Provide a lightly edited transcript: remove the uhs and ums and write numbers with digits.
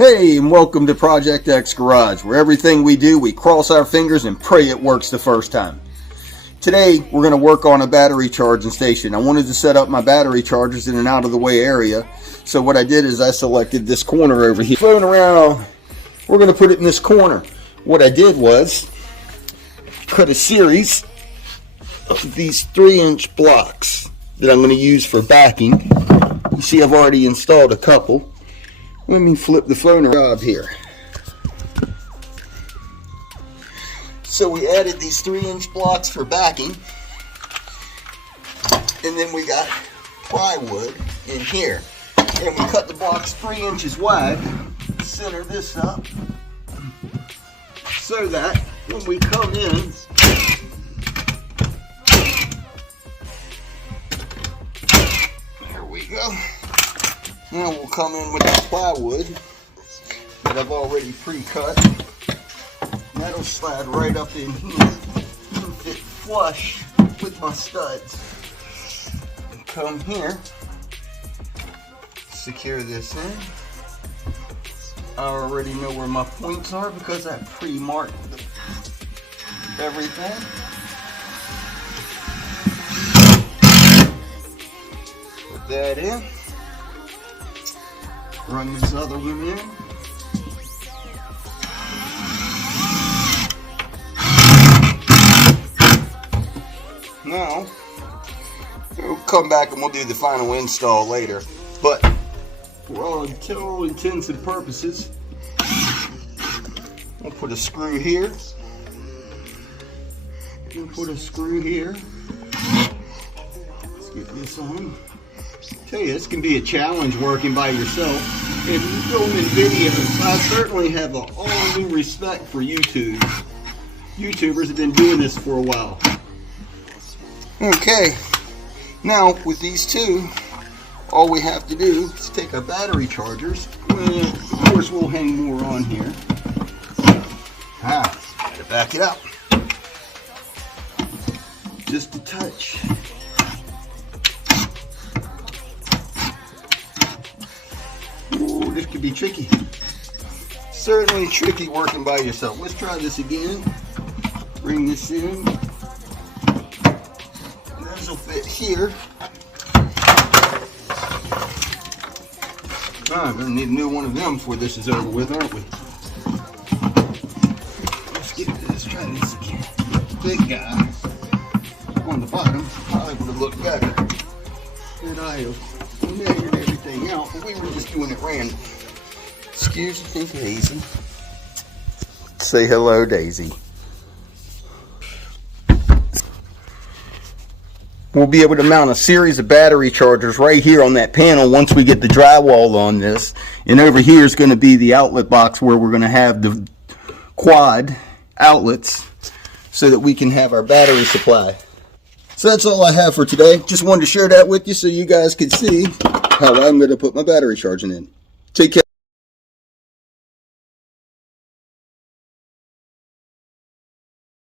Hey, and welcome to Project X Garage, where everything we do, we cross our fingers and pray it works the first time. Today, we're going to work on a battery charging station. I wanted to set up my battery chargers in an out-of-the-way area, so what I did is I selected this corner over here. Floating around, we're going to put it in this corner. What I did was cut a series of these 3-inch blocks that I'm going to use for backing. You see I've already installed a couple. Let me flip the phone around here. So we added these 3-inch blocks for backing, and then we got plywood in here, and we cut the blocks 3 inches wide. Center this up so that when we come in, there we go. Now we'll come in with the plywood that I've already pre-cut. That'll slide right up in here and fit flush with my studs. And come here, secure this in. I already know where my points are because I pre-marked everything. Put that in. Run this other one in. Now, we'll come back and we'll do the final install later. But for all intents and purposes, I'll put a screw here. We'll put a screw here. Let's get this on. Tell you, this can be a challenge working by yourself. If you film in videos, I certainly have all new respect for YouTube. YouTubers have been doing this for a while. Okay, now with these two, all we have to do is take our battery chargers. Of course, we'll hang more on here. Gotta back it up. Just a touch. Ooh, this could be tricky. Certainly tricky working by yourself. Let's try this again. Bring this in. Those will fit here. I'm going to need a new one of them before this is over with, aren't we? Let's try this again. Big guy on the bottom probably would have looked better than I have measured everything out, but we were just doing it random. Excuse me, Daisy. Say hello, Daisy. We'll be able to mount a series of battery chargers right here on that panel once we get the drywall on this. And over here is going to be the outlet box where we're going to have the quad outlets so that we can have our battery supply. So that's all I have for today. Just wanted to share that with you so you guys could see how I'm going to put my battery charging in. Take care.